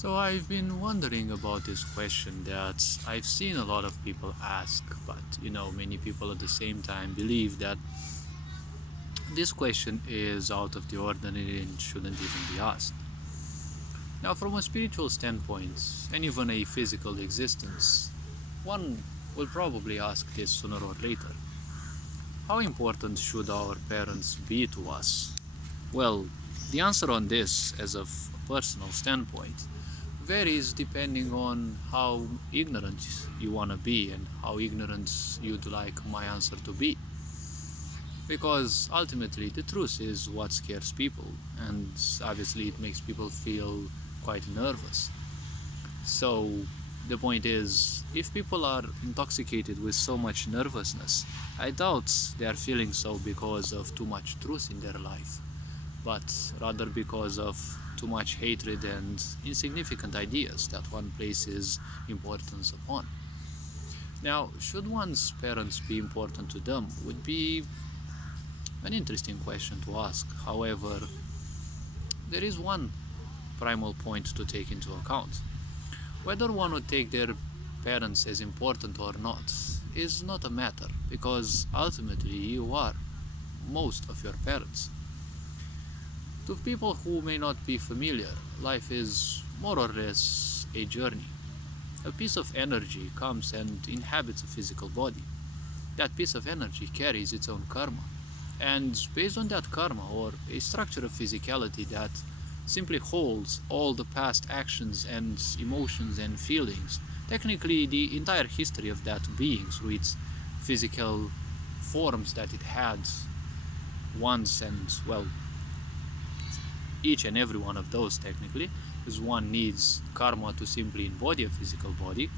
So I've been wondering about this question that I've seen a lot of people ask, but many people at the same time believe that this question is out of the ordinary and shouldn't even be asked. Now, from a spiritual standpoint, and even a physical existence, one will probably ask this sooner or later. How important should our parents be to us? Well, the answer on this, as of a personal standpoint, varies depending on how ignorant you want to be and how ignorant you'd like my answer to be. Because ultimately, the truth is what scares people, and obviously, it makes people feel quite nervous. So, the point is, if people are intoxicated with so much nervousness, I doubt they are feeling so because of too much truth in their life, but rather because of too much hatred and insignificant ideas that one places importance upon. Now, should one's parents be important to them would be an interesting question to ask. However, there is one primal point to take into account. Whether one would take their parents as important or not is not a matter, because ultimately you are most of your parents. To people who may not be familiar, life is more or less a journey. A piece of energy comes and inhabits a physical body. That piece of energy carries its own karma, and based on that karma, or a structure of physicality that simply holds all the past actions and emotions and feelings, technically the entire history of that being through its physical forms that it had once, and well, each and every one of those technically, because one needs karma to simply embody a physical body,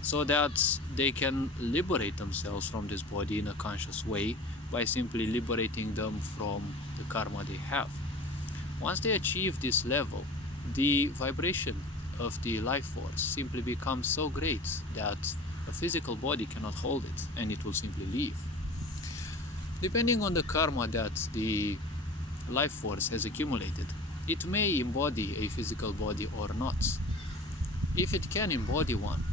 so that they can liberate themselves from this body in a conscious way by simply liberating them from the karma they have. Once they achieve this level, the vibration of the life force simply becomes so great that a physical body cannot hold it, and it will simply leave. Depending on the karma that the life force has accumulated, it may embody a physical body or not. If it can embody one,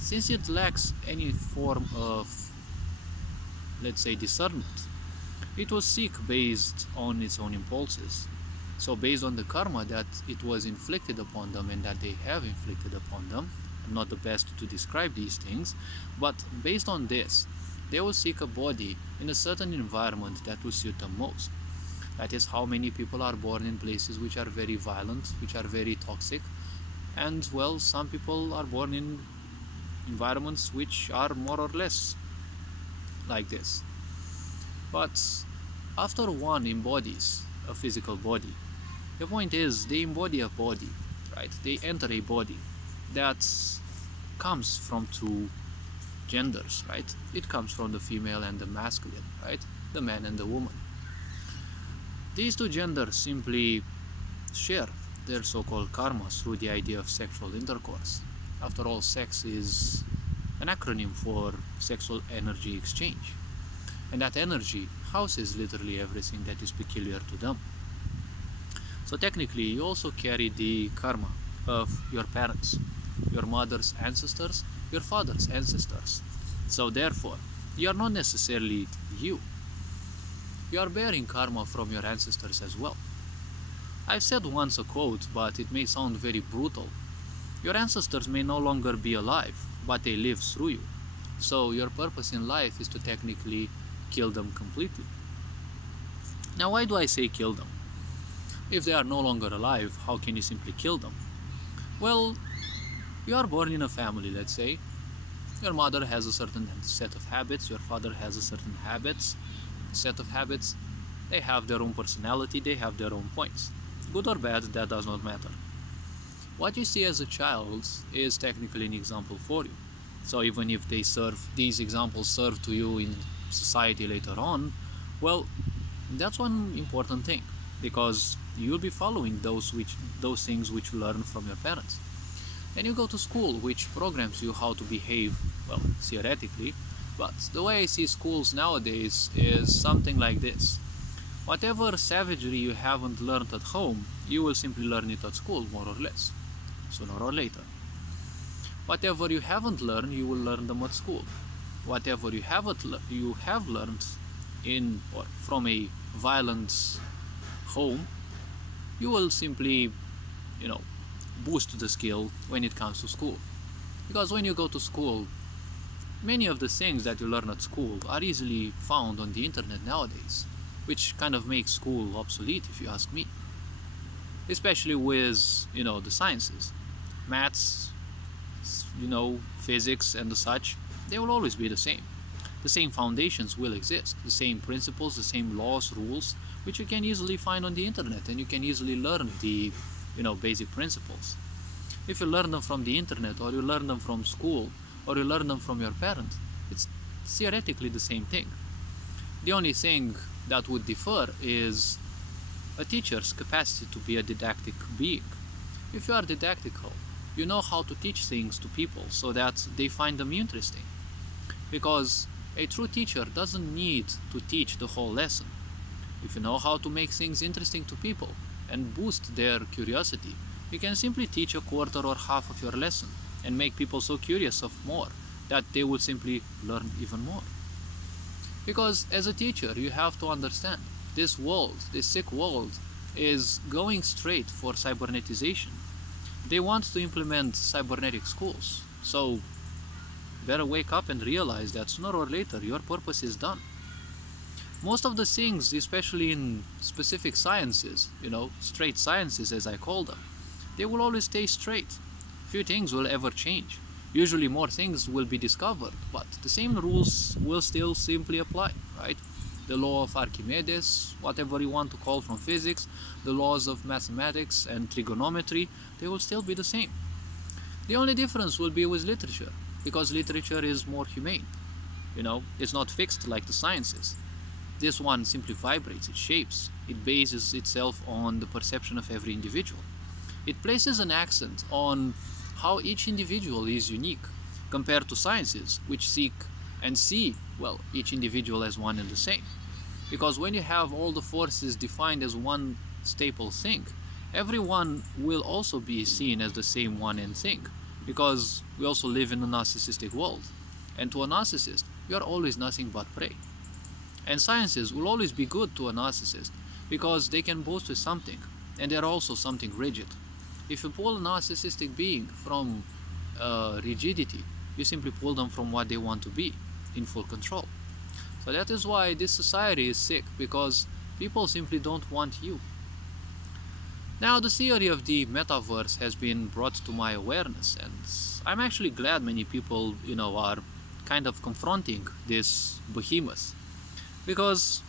since it lacks any form of, let's say, discernment, it will seek based on its own impulses. So based on the karma that it was inflicted upon them and that they have inflicted upon them, I'm not the best to describe these things, but based on this, they will seek a body in a certain environment that will suit them most. That is how many people are born in places which are very violent, which are very toxic, and well, some people are born in environments which are more or less like this. But after one embodies a physical body, the point is they embody a body, right? They enter a body that comes from two genders, right? It comes from the female and the masculine, right? The man and the woman. These two genders simply share their so-called karma through the idea of sexual intercourse. After all, sex is an acronym for sexual energy exchange. And that energy houses literally everything that is peculiar to them. So technically, you also carry the karma of your parents, your mother's ancestors, your father's ancestors. So therefore, you are not necessarily you. You are bearing karma from your ancestors as well. I've said once a quote, but it may sound very brutal. Your ancestors may no longer be alive, but they live through you. So your purpose in life is to technically kill them completely. Now, why do I say kill them? If they are no longer alive, how can you simply kill them? Well, you are born in a family, let's say. Your mother has a certain set of habits, your father has a certain set of habits. They have their own personality, they have their own points. Good or bad, that does not matter. What you see as a child is technically an example for you. So even if these examples serve to you in society later on, well, that's one important thing, because you'll be following those things which you learn from your parents. And you go to school, which programs you how to behave, well, theoretically, but the way I see schools nowadays is something like this. Whatever savagery you haven't learned at home, you will simply learn it at school, more or less. sooner or later. Whatever you haven't learned, you will learn them at school. Whatever you have learned in or from a violent home, you will simply, you know, boost the skill when it comes to school. Because when you go to school, many of the things that you learn at school are easily found on the internet nowadays, which kind of makes school obsolete if you ask me. Especially with, the sciences. Maths, physics and the such, they will always be the same. The same foundations will exist, the same principles, the same laws, rules, which you can easily find on the internet, and you can easily learn the, basic principles. If you learn them from the internet, or you learn them from school, or you learn them from your parents, it's theoretically the same thing. The only thing that would differ is a teacher's capacity to be a didactic being. If you are didactical, you know how to teach things to people so that they find them interesting. Because a true teacher doesn't need to teach the whole lesson. If you know how to make things interesting to people and boost their curiosity, you can simply teach a quarter or half of your lesson and make people so curious of more that they will simply learn even more. Because as a teacher, you have to understand this world, this sick world, is going straight for cybernetization. They want to implement cybernetic schools. So better wake up and realize that sooner or later your purpose is done. Most of the things, especially in specific sciences, straight sciences as I call them, they will always stay straight. Few things will ever change. Usually more things will be discovered, but the same rules will still simply apply, right? The law of Archimedes, whatever you want to call from physics, the laws of mathematics and trigonometry, they will still be the same. The only difference will be with literature, because literature is more humane. It's not fixed like the sciences. This one simply vibrates, it shapes, it bases itself on the perception of every individual. It places an accent on how each individual is unique, compared to sciences, which seek and see, each individual as one and the same. Because when you have all the forces defined as one staple thing, everyone will also be seen as the same one and thing. Because we also live in a narcissistic world. And to a narcissist, you are always nothing but prey. And sciences will always be good to a narcissist, because they can boast with something, and they're also something rigid. If you pull a narcissistic being from rigidity, you simply pull them from what they want to be, in full control. So that is why this society is sick, because people simply don't want you. Now, the theory of the metaverse has been brought to my awareness, and I'm actually glad many people, are kind of confronting this behemoth, because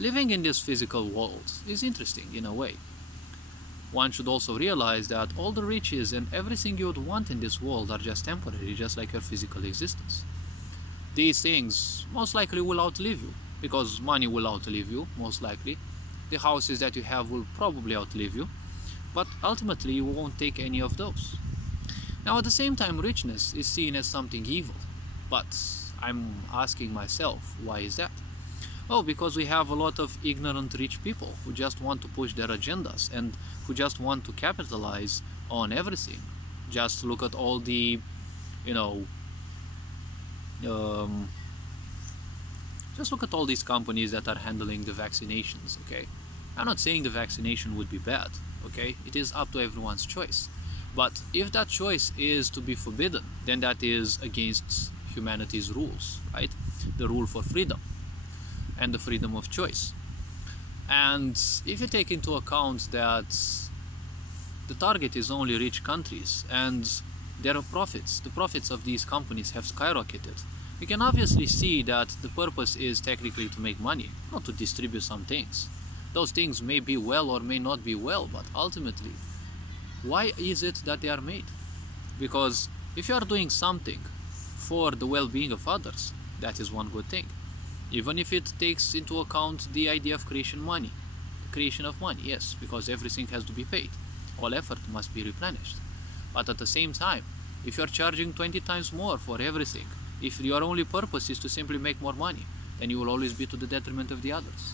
living in this physical world is interesting in a way. One should also realize that all the riches and everything you would want in this world are just temporary, just like your physical existence. These things most likely will outlive you, because money will outlive you, most likely. The houses that you have will probably outlive you, but ultimately you won't take any of those. Now, at the same time, richness is seen as something evil, but I'm asking myself, why is that? Oh, because we have a lot of ignorant rich people who just want to push their agendas and who just want to capitalize on everything. Just look at all the, just look at all these companies that are handling the vaccinations, okay? I'm not saying the vaccination would be bad, okay? It is up to everyone's choice. But if that choice is to be forbidden, then that is against humanity's rules, right? The rule for freedom and the freedom of choice. And if you take into account that the target is only rich countries and their profits, the profits of these companies have skyrocketed, you can obviously see that the purpose is technically to make money, not to distribute some things. Those things may be well or may not be well, but ultimately, why is it that they are made? Because if you are doing something for the well-being of others, that is one good thing. Even if it takes into account the idea of creation of money, yes, because everything has to be paid. All effort must be replenished. But at the same time, if you are charging 20 times more for everything, if your only purpose is to simply make more money, then you will always be to the detriment of the others.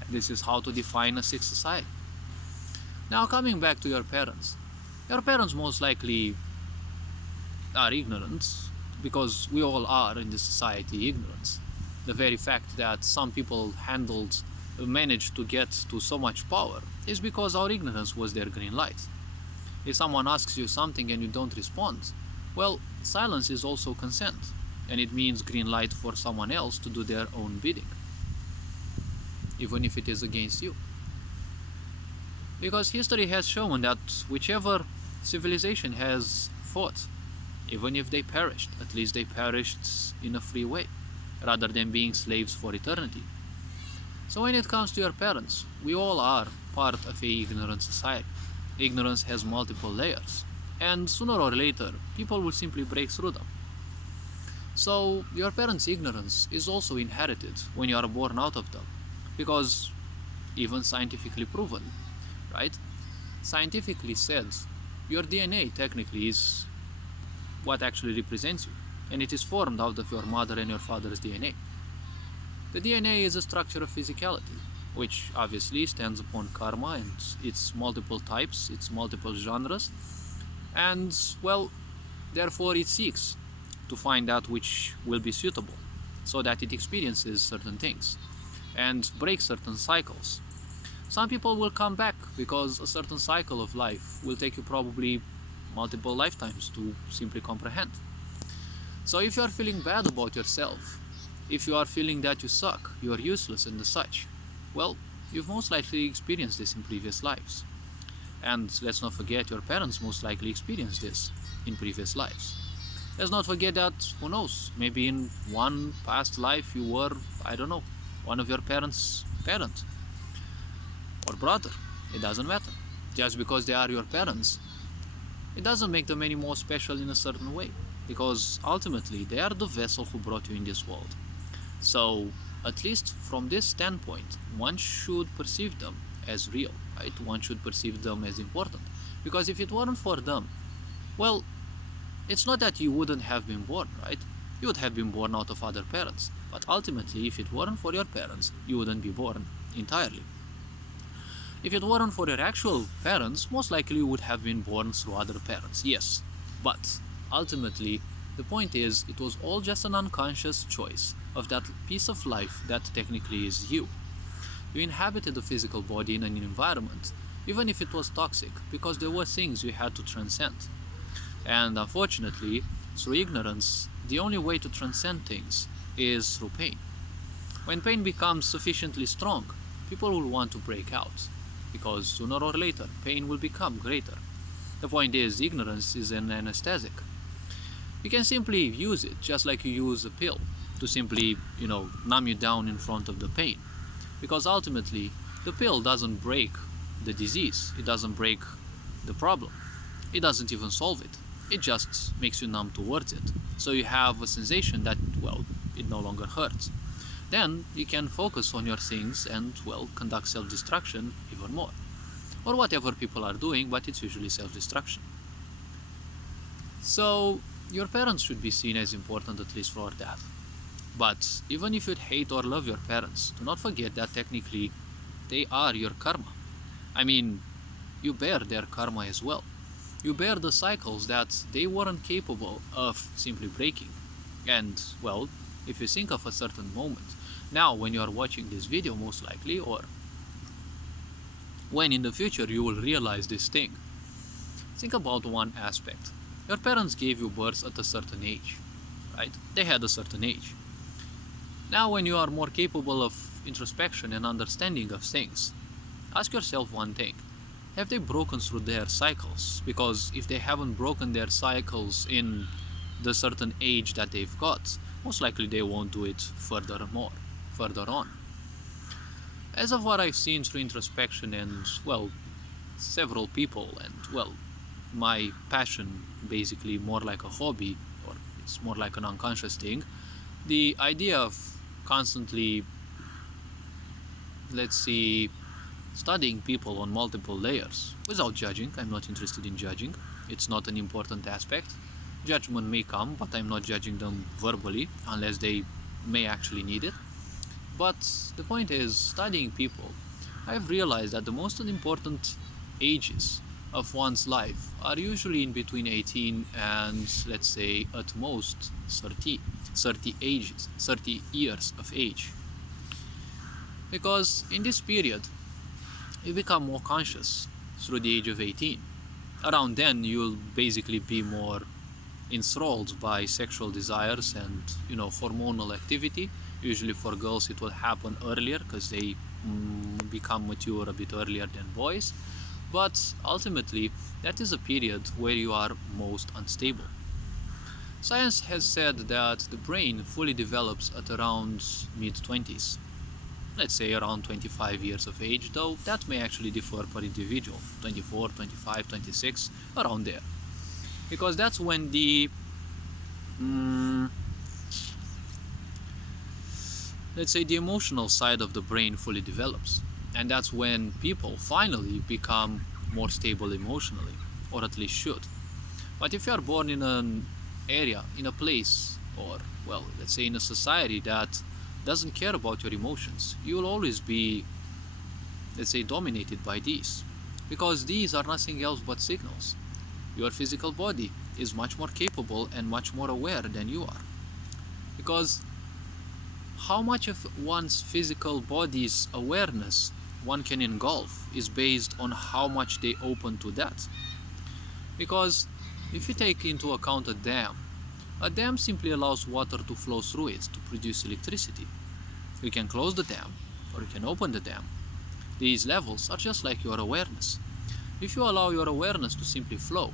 And this is how to define a sick society. Now, coming back to your parents, Your parents most likely are ignorant, because we all are in this society ignorance. The very fact that some people managed to get to so much power is because our ignorance was their green light. If someone asks you something and you don't respond, well, silence is also consent, and it means green light for someone else to do their own bidding, even if it is against you. Because history has shown that whichever civilization has fought, even if they perished, at least they perished in a free way, rather than being slaves for eternity. So when it comes to your parents, we all are part of a ignorant society. Ignorance has multiple layers, and sooner or later, people will simply break through them. So your parents' ignorance is also inherited when you are born out of them, because even scientifically proven, right? Scientifically said, your DNA technically is what actually represents you, and it is formed out of your mother and your father's DNA. The DNA is a structure of physicality, which obviously stands upon karma and its multiple types, its multiple genres, and, well, therefore it seeks to find that which will be suitable, so that it experiences certain things and breaks certain cycles. Some people will come back because a certain cycle of life will take you probably multiple lifetimes to simply comprehend. So if you are feeling bad about yourself, if you are feeling that you suck, you are useless and such, well, you've most likely experienced this in previous lives. And let's not forget, your parents most likely experienced this in previous lives. Let's not forget that, who knows, maybe in one past life you were, I don't know, one of your parents' parent or brother. It doesn't matter. Just because they are your parents, it doesn't make them any more special in a certain way, because ultimately they are the vessel who brought you in this world. So, at least from this standpoint, one should perceive them as real, right? One should perceive them as important. Because if it weren't for them, well, it's not that you wouldn't have been born, right? You would have been born out of other parents. But ultimately, if it weren't for your parents, you wouldn't be born entirely. If it weren't for your actual parents, most likely you would have been born through other parents, yes. But ultimately, the point is, it was all just an unconscious choice of that piece of life that technically is you. You inhabited a physical body in an environment, even if it was toxic, because there were things you had to transcend. And unfortunately, through ignorance, the only way to transcend things is through pain. When pain becomes sufficiently strong, people will want to break out, because sooner or later, pain will become greater. The point is, ignorance is an anesthetic. You can simply use it, just like you use a pill, to simply, numb you down in front of the pain. Because ultimately, the pill doesn't break the disease, it doesn't break the problem, it doesn't even solve it. It just makes you numb towards it. So you have a sensation that, well, it no longer hurts. Then you can focus on your things and, well, conduct self-destruction even more. Or whatever people are doing, but it's usually self-destruction. So your parents should be seen as important, at least for that. But even if you hate or love your parents, do not forget that technically they are your karma. I mean, you bear their karma as well. You bear the cycles that they weren't capable of simply breaking. And, well, if you think of a certain moment, now when you are watching this video most likely, or when in the future you will realize this thing, think about one aspect. Your parents gave you birth at a certain age, right? They had a certain age. Now when you are more capable of introspection and understanding of things, ask yourself one thing. Have they broken through their cycles? Because if they haven't broken their cycles in the certain age that they've got, most likely they won't do it further on. As of what I've seen through introspection and, well, several people, and, well, my passion, basically more like a hobby, or it's more like an unconscious thing, the idea of constantly, let's see, studying people on multiple layers without judging. I'm not interested in judging. It's not an important aspect. Judgment may come, but I'm not judging them verbally unless they may actually need it. But the point is, studying people, I've realized that the most important ages of one's life are usually in between 18 and, let's say, at most 30 years of age. Because in this period, you become more conscious through the age of 18. Around then, you'll basically be more enthralled by sexual desires and, hormonal activity. Usually for girls, it will happen earlier because they become mature a bit earlier than boys. But ultimately, that is a period where you are most unstable. Science has said that the brain fully develops at around mid-20s, let's say around 25 years of age, though that may actually differ per individual, 24, 25, 26, around there. Because that's when the, let's say, the emotional side of the brain fully develops. And that's when people finally become more stable emotionally, or at least should. But if you are born in an area, in a place, or, well, let's say in a society that doesn't care about your emotions, you will always be, let's say, dominated by these. Because these are nothing else but signals. Your physical body is much more capable and much more aware than you are. Because how much of one's physical body's awareness one can engulf is based on how much they open to that. Because if you take into account a dam simply allows water to flow through it to produce electricity. You can close the dam or you can open the dam. These levels are just like your awareness. If you allow your awareness to simply flow,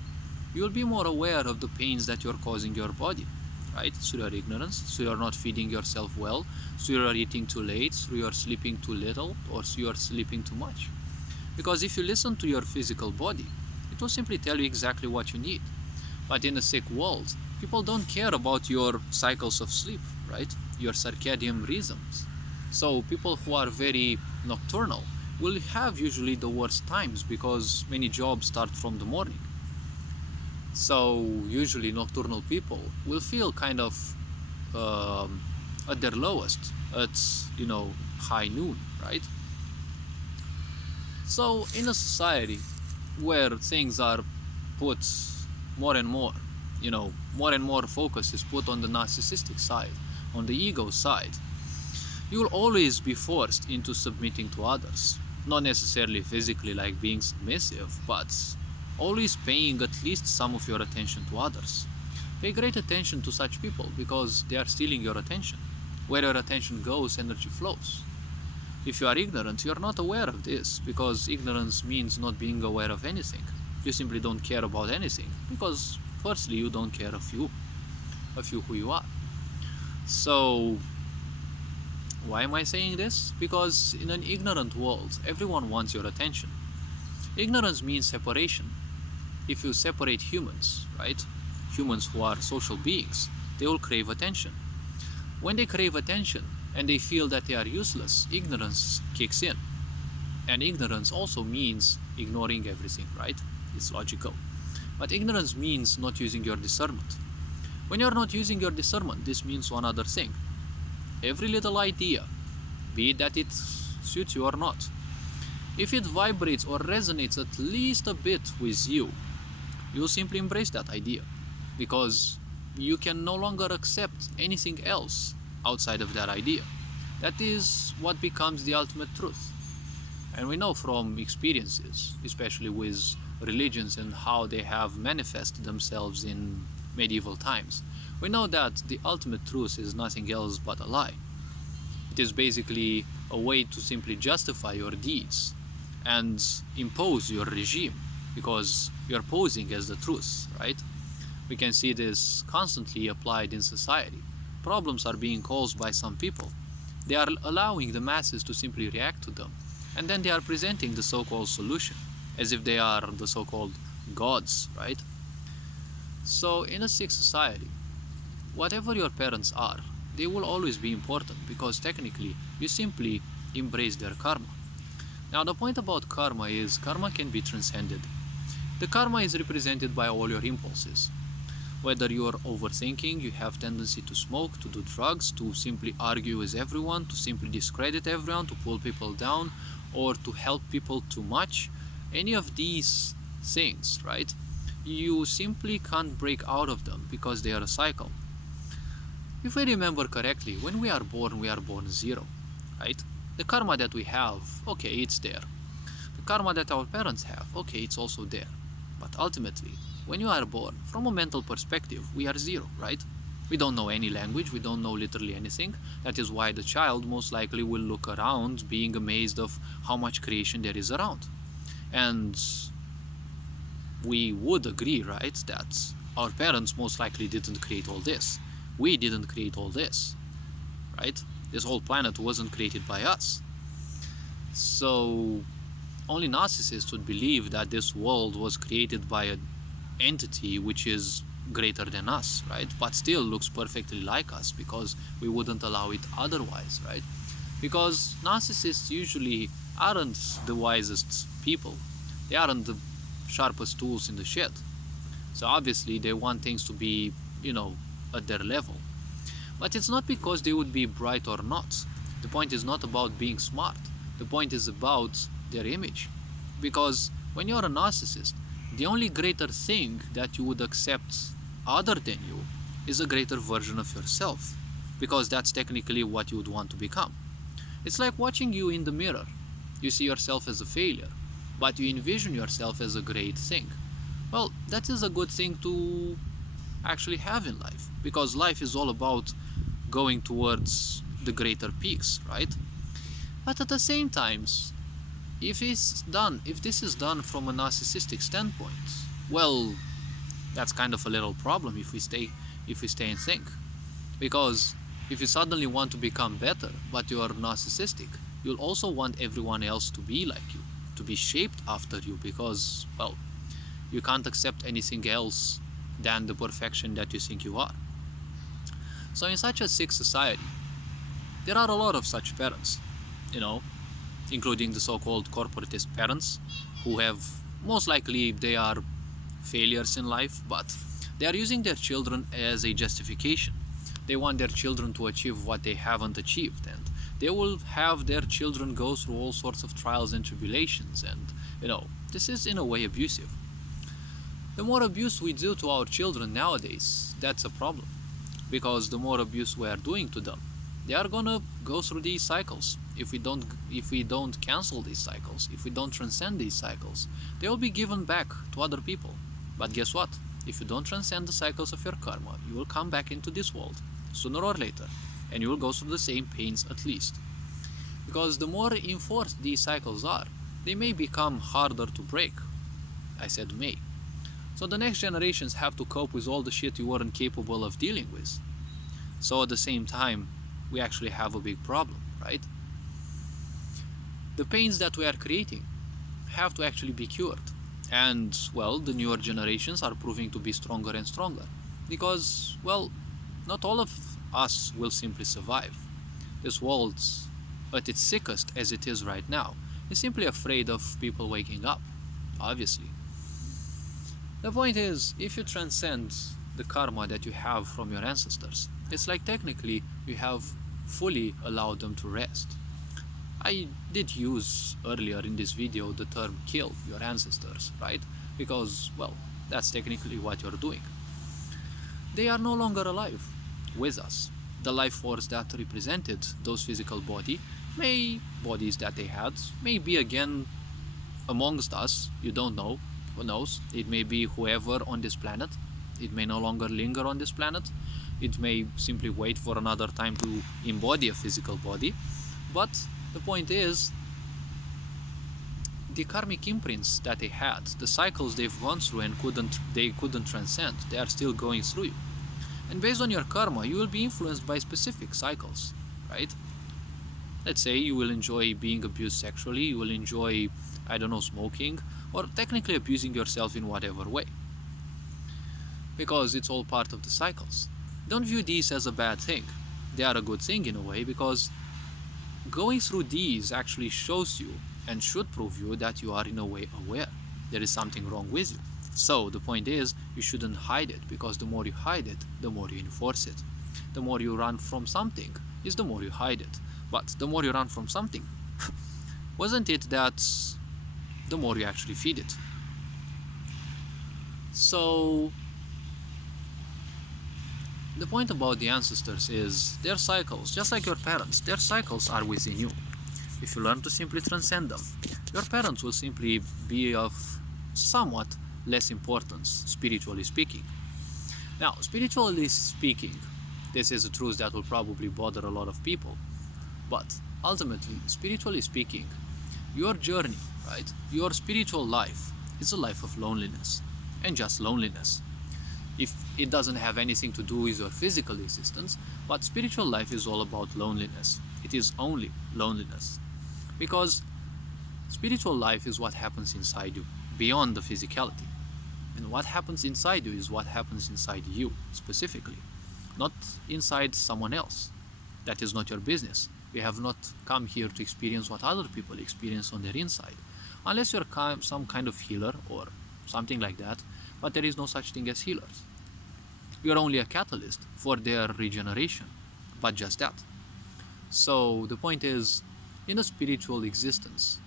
you'll be more aware of the pains that you're causing your body, right? Through your ignorance, so you're not feeding yourself well, so you're eating too late, so you're sleeping too little, or so you're sleeping too much. Because if you listen to your physical body, it will simply tell you exactly what you need. But in a sick world, people don't care about your cycles of sleep, right? Your circadian rhythms. So people who are very nocturnal will have usually the worst times because many jobs start from the morning. So usually nocturnal people will feel kind of at their lowest at high noon, right? So in a society where things are put more and more, more and more focus is put on the narcissistic side, on the ego side, you'll always be forced into submitting to others. Not necessarily physically like being submissive, but always paying at least some of your attention to others. Pay great attention to such people because they are stealing your attention. Where your attention goes, energy flows. If you are ignorant, you are not aware of this because ignorance means not being aware of anything. You simply don't care about anything because firstly you don't care of you who you are. So why am I saying this? Because in an ignorant world, everyone wants your attention. Ignorance means separation. If you separate humans, right? Humans who are social beings, they will crave attention. When they crave attention and they feel that they are useless, ignorance kicks in. And ignorance also means ignoring everything, right? It's logical. But ignorance means not using your discernment. When you're not using your discernment, this means one other thing. Every little idea, be it that it suits you or not, if it vibrates or resonates at least a bit with you, you'll simply embrace that idea because you can no longer accept anything else outside of that idea. That is what becomes the ultimate truth. And we know from experiences, especially with religions and how they have manifested themselves in medieval times, we know that the ultimate truth is nothing else but a lie. It is basically a way to simply justify your deeds and impose your regime because you're posing as the truth, right? We can see this constantly applied in society. Problems are being caused by some people. They are allowing the masses to simply react to them, and then they are presenting the so-called solution as if they are the so-called gods, right? So in a sick society, whatever your parents are, they will always be important because technically you simply embrace their karma. Now the point about karma is karma can be transcended. The karma is represented by all your impulses. Whether you are overthinking, you have tendency to smoke, to do drugs, to simply argue with everyone, to simply discredit everyone, to pull people down, or to help people too much, any of these things, right? You simply can't break out of them because they are a cycle. If we remember correctly, when we are born zero, right? The karma that we have, okay, it's there. The karma that our parents have, okay, it's also there. But ultimately, when you are born, from a mental perspective, we are zero, right? We don't know any language, we don't know literally anything. That is why the child most likely will look around, being amazed of how much creation there is around. And we would agree, right, that our parents most likely didn't create all this. We didn't create all this, right? This whole planet wasn't created by us. So only narcissists would believe that this world was created by an entity which is greater than us, right? But still looks perfectly like us because we wouldn't allow it otherwise, right? Because narcissists usually aren't the wisest people. They aren't the sharpest tools in the shed. So obviously they want things to be, at their level. But it's not because they would be bright or not. The point is not about being smart. The point is about their image. Because when you're a narcissist, the only greater thing that you would accept other than you is a greater version of yourself. Because that's technically what you would want to become. It's like watching you in the mirror. You see yourself as a failure, but you envision yourself as a great thing. Well, that is a good thing to actually have in life, because life is all about going towards the greater peaks, right? But at the same time, if this is done from a narcissistic standpoint, well, that's kind of a little problem if we stay in sync. Because if you suddenly want to become better, but you are narcissistic, you'll also want everyone else to be like you, to be shaped after you, because, well, you can't accept anything else than the perfection that you think you are. So in such a sick society, there are a lot of such parents, including the so-called corporatist parents, who have, most likely they are failures in life, but they are using their children as a justification. They want their children to achieve what they haven't achieved, and they will have their children go through all sorts of trials and tribulations, and this is in a way abusive. The more abuse we do to our children nowadays, that's a problem, because the more abuse we are doing to them, they are gonna go through these cycles. If we don't cancel these cycles, if we don't transcend these cycles, they will be given back to other people. But guess what? If you don't transcend the cycles of your karma, you will come back into this world sooner or later, and you will go through the same pains at least. Because the more enforced these cycles are, they may become harder to break. I said may. So the next generations have to cope with all the shit you weren't capable of dealing with. So at the same time, we actually have a big problem, right? The pains that we are creating have to actually be cured. And, well, the newer generations are proving to be stronger and stronger. Because, well, not all of us will simply survive. This world, at its sickest as it is right now, is simply afraid of people waking up, obviously. The point is, if you transcend the karma that you have from your ancestors, it's like technically you have fully allowed them to rest. I did use earlier in this video the term kill your ancestors, right? Because, well, that's technically what you're doing. They are no longer alive with us. The life force that represented those physical bodies that they had, may be again amongst us, you don't know. Who knows? It may be whoever on this planet. It may no longer linger on this planet. It may simply wait for another time to embody a physical body. But the point is, the karmic imprints that they had, the cycles they've gone through and they couldn't transcend, they are still going through you. And based on your karma, you will be influenced by specific cycles, right? Let's say you will enjoy being abused sexually, you will enjoy, smoking, or technically abusing yourself in whatever way. Because it's all part of the cycles. Don't view these as a bad thing. They are a good thing in a way, because going through these actually shows you and should prove you that you are in a way aware. There is something wrong with you. So the point is, you shouldn't hide it, because the more you hide it, the more you enforce it. The more you run from something is the more you hide it. But the more you run from something, wasn't it that the more you actually feed it? So the point about the ancestors is their cycles, just like your parents, their cycles are within you. If you learn to simply transcend them, your parents will simply be of somewhat less importance, spiritually speaking. Now, spiritually speaking, this is a truth that will probably bother a lot of people, but ultimately, spiritually speaking, your journey, right, your spiritual life is a life of loneliness, and just loneliness. If it doesn't have anything to do with your physical existence, but spiritual life is all about loneliness. It is only loneliness. Because spiritual life is what happens inside you, beyond the physicality. And what happens inside you is what happens inside you, specifically, not inside someone else. That is not your business. We have not come here to experience what other people experience on their inside. Unless you're some kind of healer or something like that, but there is no such thing as healers. You're only a catalyst for their regeneration, but just that. So the point is, in a spiritual existence,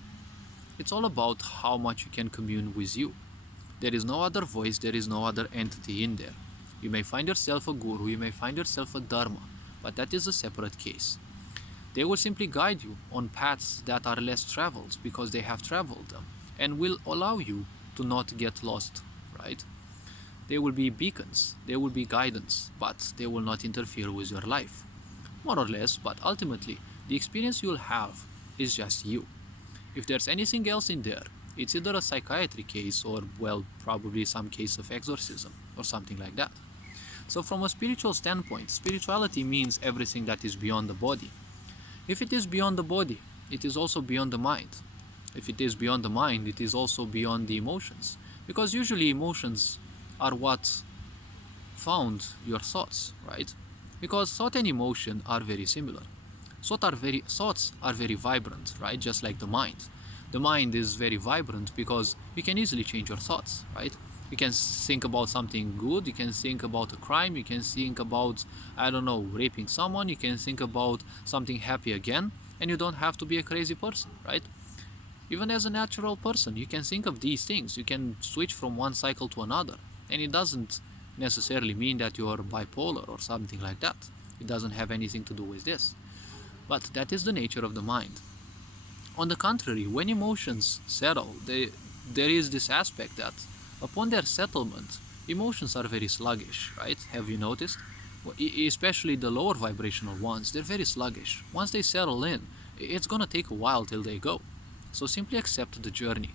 it's all about how much you can commune with you. There is no other voice, there is no other entity in there. You may find yourself a guru, you may find yourself a dharma, but that is a separate case. They will simply guide you on paths that are less traveled because they have traveled them and will allow you to not get lost, right? They will be beacons, they will be guidance, but they will not interfere with your life. More or less, but ultimately, the experience you'll have is just you. If there's anything else in there, it's either a psychiatry case or, well, probably some case of exorcism or something like that. So from a spiritual standpoint, spirituality means everything that is beyond the body. If it is beyond the body, it is also beyond the mind. If it is beyond the mind, it is also beyond the emotions. Because usually emotions are what found your thoughts, right? Because thought and emotion are very similar. Thoughts are very vibrant, right? Just like the mind. The mind is very vibrant because you can easily change your thoughts, right? You can think about something good, you can think about a crime, you can think about, I don't know, raping someone, you can think about something happy again, and you don't have to be a crazy person, right? Even as a natural person, you can think of these things. You can switch from one cycle to another, and it doesn't necessarily mean that you're bipolar or something like that. It doesn't have anything to do with this. But that is the nature of the mind. On the contrary, when emotions settle, there is this aspect that upon their settlement, emotions are very sluggish, right? Have you noticed? Especially the lower vibrational ones, they're very sluggish. Once they settle in, it's gonna take a while till they go. So simply accept the journey,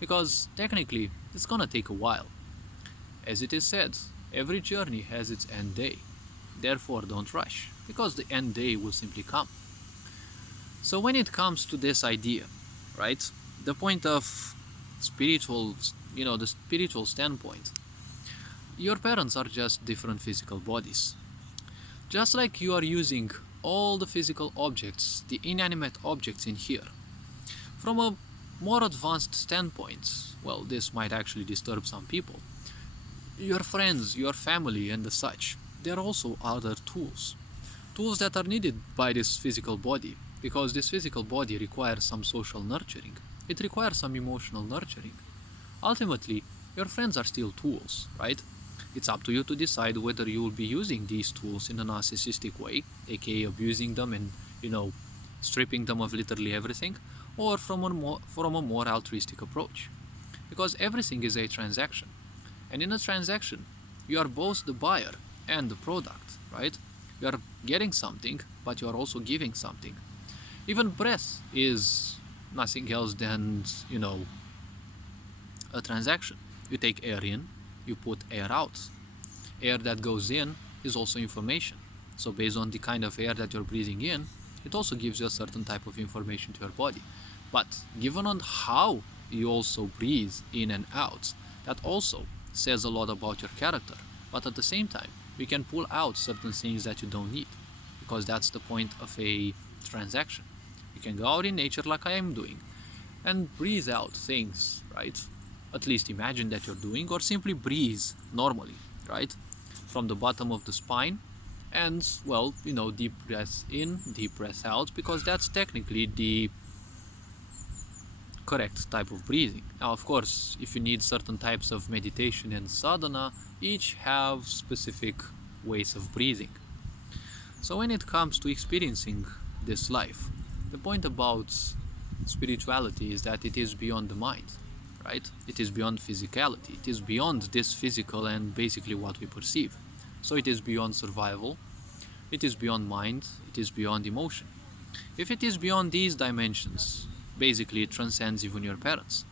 because technically it's gonna take a while. As it is said, every journey has its end day. Therefore, don't rush, because the end day will simply come. So when it comes to this idea, right, the point of spiritual, the spiritual standpoint, your parents are just different physical bodies. Just like you are using all the physical objects, the inanimate objects in here. From a more advanced standpoint, well, this might actually disturb some people. Your friends, your family, and the such, they're also other tools. Tools that are needed by this physical body, because this physical body requires some social nurturing. It requires some emotional nurturing. Ultimately, your friends are still tools, right? It's up to you to decide whether you will be using these tools in a narcissistic way, aka abusing them and, stripping them of literally everything, or from a more altruistic approach. Because everything is a transaction. And in a transaction, you are both the buyer and the product, right? You are getting something, but you are also giving something. Even breath is nothing else than, a transaction. You take air in, you put air out. Air that goes in is also information. So based on the kind of air that you're breathing in, it also gives you a certain type of information to your body. But given on how you also breathe in and out, that also says a lot about your character. But at the same time, you can pull out certain things that you don't need, because that's the point of a transaction. You can go out in nature like I am doing and breathe out things, right? At least imagine that you're doing, or simply breathe normally, right? From the bottom of the spine, and, well, deep breath in, deep breath out, because that's technically the correct type of breathing. Now, of course, if you need certain types of meditation and sadhana, each have specific ways of breathing. So when it comes to experiencing this life, the point about spirituality is that it is beyond the mind, right? It is beyond physicality. It is beyond this physical and basically what we perceive. So it is beyond survival. It is beyond mind. It is beyond emotion. If it is beyond these dimensions, basically it transcends even your parents.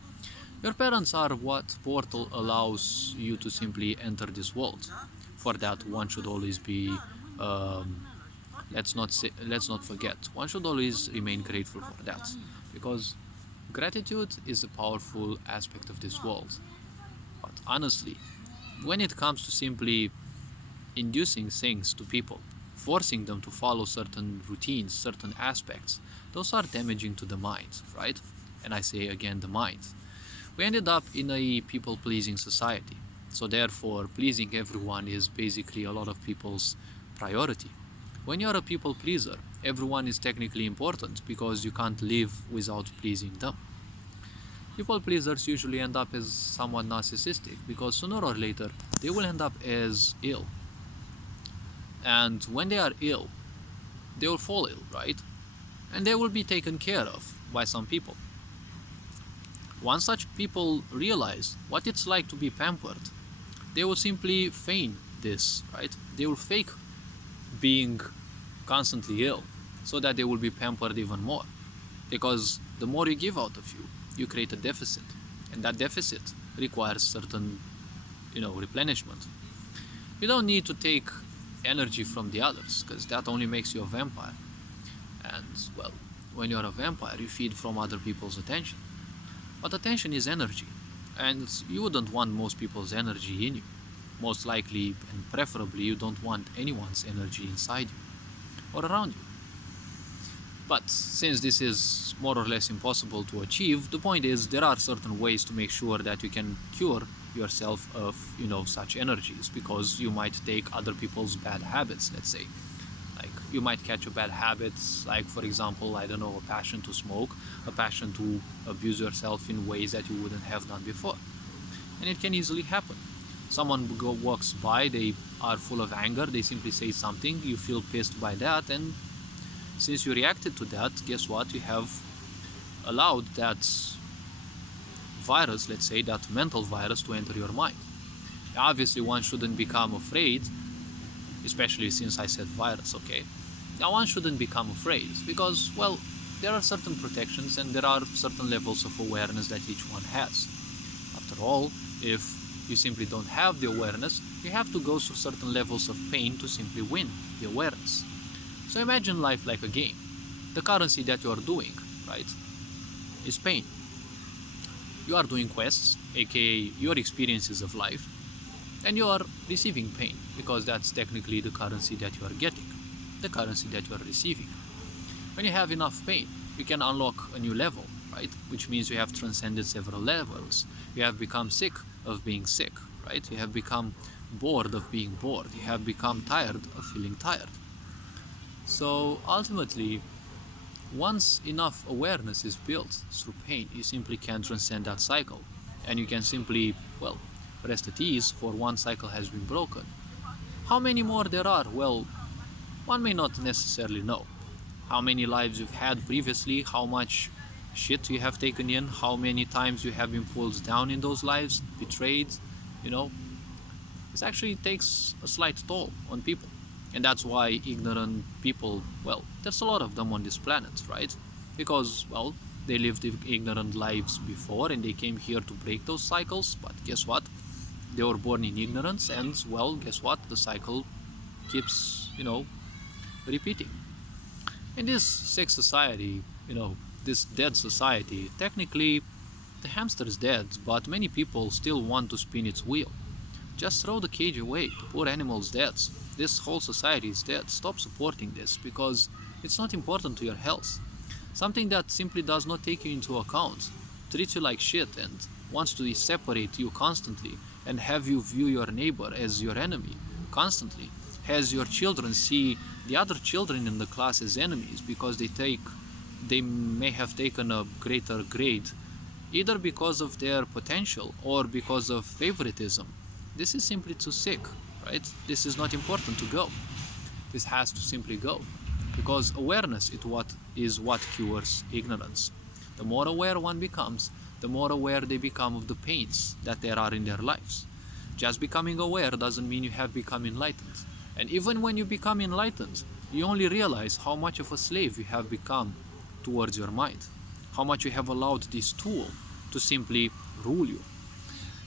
Your parents are what portal allows you to simply enter this world. For that, one should always be let's not forget, one should always remain grateful for that, because gratitude is a powerful aspect of this world. But honestly, when it comes to simply inducing things to people, forcing them to follow certain routines, certain aspects, those are damaging to the mind, right? And I say again, the mind. We ended up in a people pleasing society, so therefore pleasing everyone is basically a lot of people's priority. When you're a people pleaser, everyone is technically important because you can't live without pleasing them. People pleasers usually end up as somewhat narcissistic because sooner or later they will end up as ill. And when they are ill, they will fall ill, right? And they will be taken care of by some people. Once such people realize what it's like to be pampered, they will simply feign this, right? They will fake being constantly ill so that they will be pampered even more. Because the more you give out of you, you create a deficit. And that deficit requires certain, replenishment. You don't need to take energy from the others, because that only makes you a vampire. And, well, when you're a vampire, you feed from other people's attention. But attention is energy, and you wouldn't want most people's energy in you. Most likely and preferably, you don't want anyone's energy inside you or around you. But since this is more or less impossible to achieve, the point is there are certain ways to make sure that you can cure yourself of, such energies, because you might take other people's bad habits, let's say. Like, you might catch a bad habit, like, for example, I don't know, a passion to smoke, a passion to abuse yourself in ways that you wouldn't have done before. And it can easily happen. Someone walks by, they are full of anger, they simply say something, you feel pissed by that, and since you reacted to that, guess what? You have allowed that virus, let's say, that mental virus to enter your mind. Obviously, one shouldn't become afraid, especially since I said virus, okay? Now, one shouldn't become afraid because, well, there are certain protections and there are certain levels of awareness that each one has. After all, if you simply don't have the awareness, you have to go through certain levels of pain to simply win the awareness. So imagine life like a game. The currency that you are doing, right, is pain. You are doing quests, aka your experiences of life, and you are receiving pain, because that's technically the currency that you are getting, the currency that you are receiving. When you have enough pain, you can unlock a new level, right? Which means you have transcended several levels. You have become sick of being sick, right? You have become bored of being bored. You have become tired of feeling tired. So ultimately, once enough awareness is built through pain, you simply can transcend that cycle. And you can simply, well, rest at ease, for one cycle has been broken. How many more there are? Well, one may not necessarily know. How many lives you've had previously, how much shit you have taken in, how many times you have been pulled down in those lives, betrayed, This actually takes a slight toll on people. And that's why ignorant people, well, there's a lot of them on this planet, right? Because, well, they lived ignorant lives before and they came here to break those cycles. But guess what? They were born in ignorance and, well, guess what? The cycle keeps, repeating. In this sick society, this dead society, technically the hamster is dead, but many people still want to spin its wheel. Just throw the cage away. The poor animal's dead. This whole society is dead. Stop supporting this because it's not important to your health. Something that simply does not take you into account, treats you like shit and wants to separate you constantly and have you view your neighbor as your enemy constantly, has your children see the other children in the class as enemies because they may have taken a greater grade either because of their potential or because of favoritism, this is simply too sick, right? This is not important to go. This has to simply go, because awareness is what cures ignorance. The more aware one becomes, the more aware they become of the pains that there are in their lives. Just becoming aware doesn't mean you have become enlightened. And even when you become enlightened, you only realize how much of a slave you have become towards your mind, how much you have allowed this tool to simply rule you.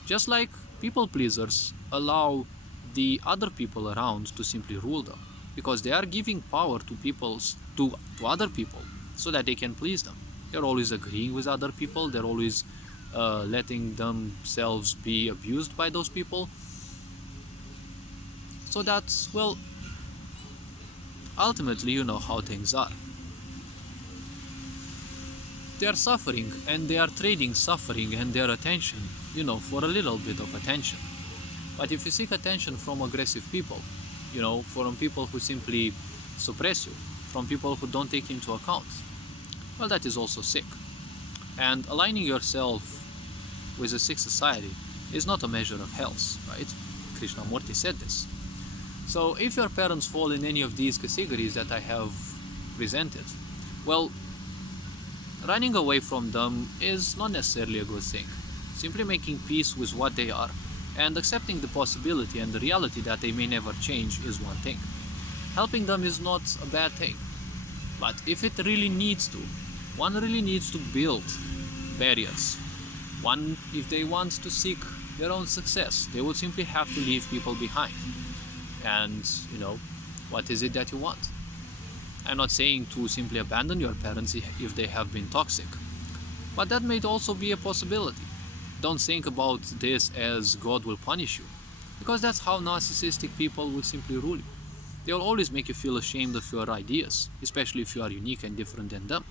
Just like people pleasers allow the other people around to simply rule them, because they are giving power to other people so that they can please them. They're always agreeing with other people, they're always letting themselves be abused by those people. So that's, well, ultimately, you know how things are. They are suffering, and they are trading suffering and their attention, for a little bit of attention. But if you seek attention from aggressive people, from people who simply suppress you, from people who don't take into account, well, that is also sick. And aligning yourself with a sick society is not a measure of health, right? Krishnamurti said this. So if your parents fall in any of these categories that I have presented, well, running away from them is not necessarily a good thing. Simply making peace with what they are and accepting the possibility and the reality that they may never change is one thing. Helping them is not a bad thing. But if it really needs to, one really needs to build barriers. If they want to seek their own success, they would simply have to leave people behind. And, what is it that you want? I'm not saying to simply abandon your parents if they have been toxic, but that may also be a possibility. Don't think about this as God will punish you, because that's how narcissistic people will simply rule you. They'll always make you feel ashamed of your ideas, especially if you are unique and different than them.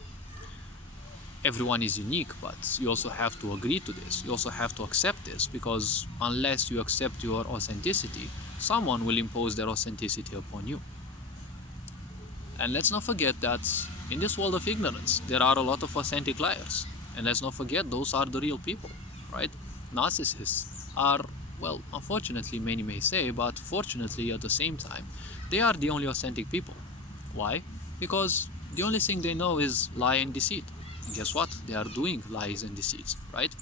Everyone is unique, but you also have to agree to this. You also have to accept this, because unless you accept your authenticity, someone will impose their authenticity upon you. And let's not forget that in this world of ignorance, there are a lot of authentic liars. And let's not forget, those are the real people, right? Narcissists are, well, unfortunately, many may say, but fortunately at the same time, they are the only authentic people. Why? Because the only thing they know is lie and deceit. And guess what? They are doing lies and deceits, right?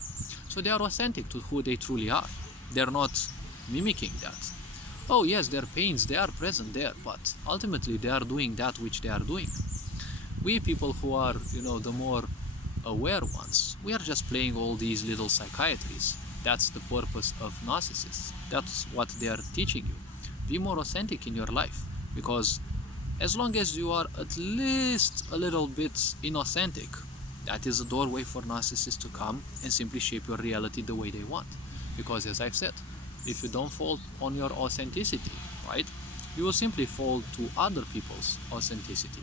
So they are authentic to who they truly are. They're not mimicking that. Oh yes, their pains, they are present there, but ultimately they are doing that which they are doing. We people who are, the more aware ones, we are just playing all these little psychiatries. That's the purpose of narcissists. That's what they are teaching you. Be more authentic in your life, because as long as you are at least a little bit inauthentic, that is a doorway for narcissists to come and simply shape your reality the way they want. Because as I've said, if you don't fall on your authenticity, right, you will simply fall to other people's authenticity.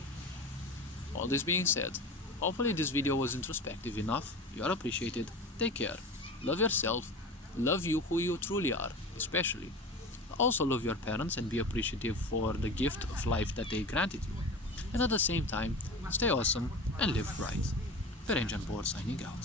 All this being said, hopefully this video was introspective enough. You are appreciated. Take care. Love yourself. Love you who you truly are, especially. Also love your parents and be appreciative for the gift of life that they granted you. And at the same time, stay awesome and live bright. Ferenc Bor signing out.